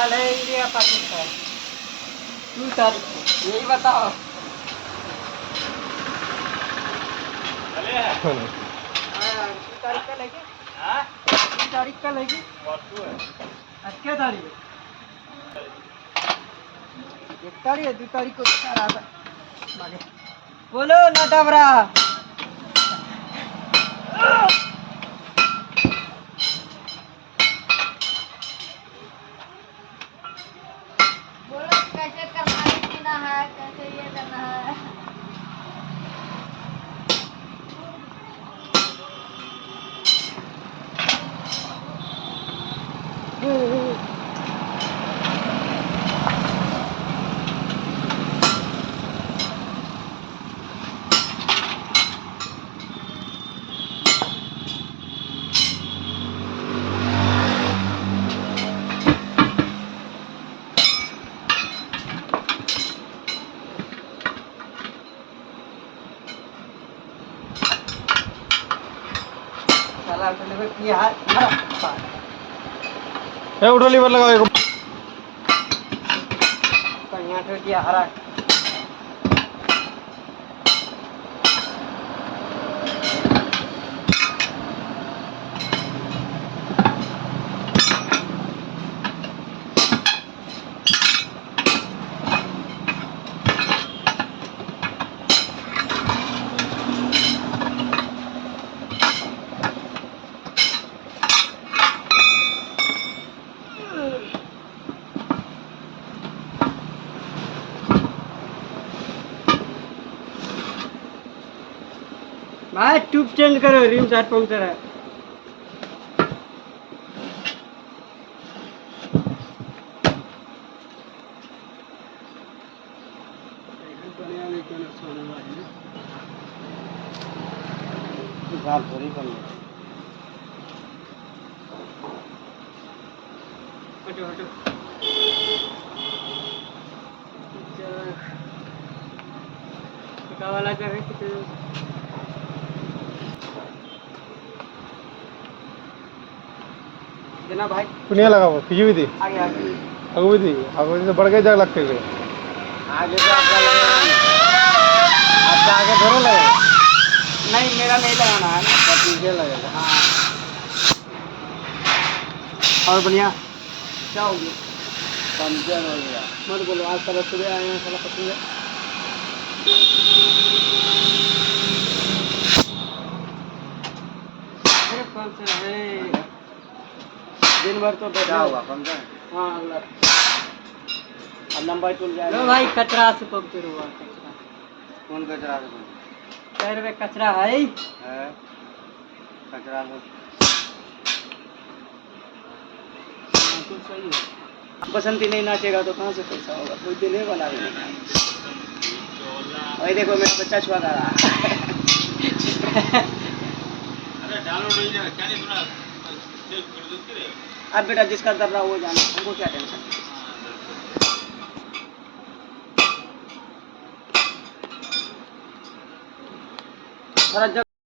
Final है India Pakistan 2 तारीख को, यही बताओ। चले हैं। हाँ 2 तारीख का लेके 2 तारीख का लेके परसों है। आज क्या तारीख है? 1 तारीख है, 2 तारीख को क्या रहा था? बोलो ना डबरा। बोलो कैसे करना है, पीना है, कैसे ये करना है। साला तो लेवे की हाथ मारा। ए उठो लीवर लगाओ एक। यहाँ तो दिया हरा। भाई ट्यूब चेंज करो, रिम शायद पंक्चर है। हटो हटो। छोटा वाला जो है कितने देना भाई? पुनिया लगाओ पीछे भी थी आगे आगे आगे भी थी आगे से बढ़ गए जग लगते गए आगे तो आपका लगेगा, आपका आगे थोड़ा लगेगा। नहीं मेरा नहीं लगाना है ना, तो पीछे लगेगा। हाँ और बढ़िया क्या हो गया? पंचर हो गया। मत बोलो, आज साला सुबह आए हैं, साला पसंद है। अरे पंचर है, दिन भर तो बैठा हुआ पंचर। हाँ अगला अब लंबाई टूट जाएगा। लो भाई कचरा से पंचर हुआ। कचरा कौन कचरा से पंचर? टायर में कचरा है कचरा में। हाँ तो सही है। बसंती नहीं नाचेगा तो कहाँ से पैसा होगा? कोई देने वाला भी नहीं। वही देखो मेरा बच्चा छुआ कर रहा। अरे डालो नहीं जाना क्या नहीं सुना अब बेटा जिसका दर रहा वो जाने, हमको क्या टेंशन। थोड़ा